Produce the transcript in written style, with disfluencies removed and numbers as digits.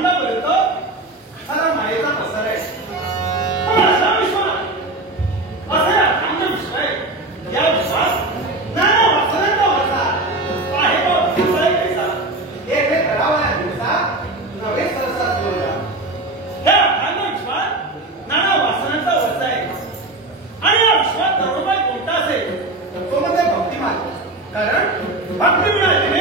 ब्रह्मांडापर्यंत खरा मायेचा पसार आहे. पण असा विश्वास, असा अखंड विश्व आहे. या विश्वास नाना वासनांचा वाचा आहे तो ढासळी कैसा. हे करावा दिवसा नवे सरसा जोडला. हे अखंड विश्वास नाना वासनांचा वाचा आहे. आणि या विश्वास दरोबाई कोणता असेल तो म्हणजे भक्तिमान. कारण भक्ती मिळाली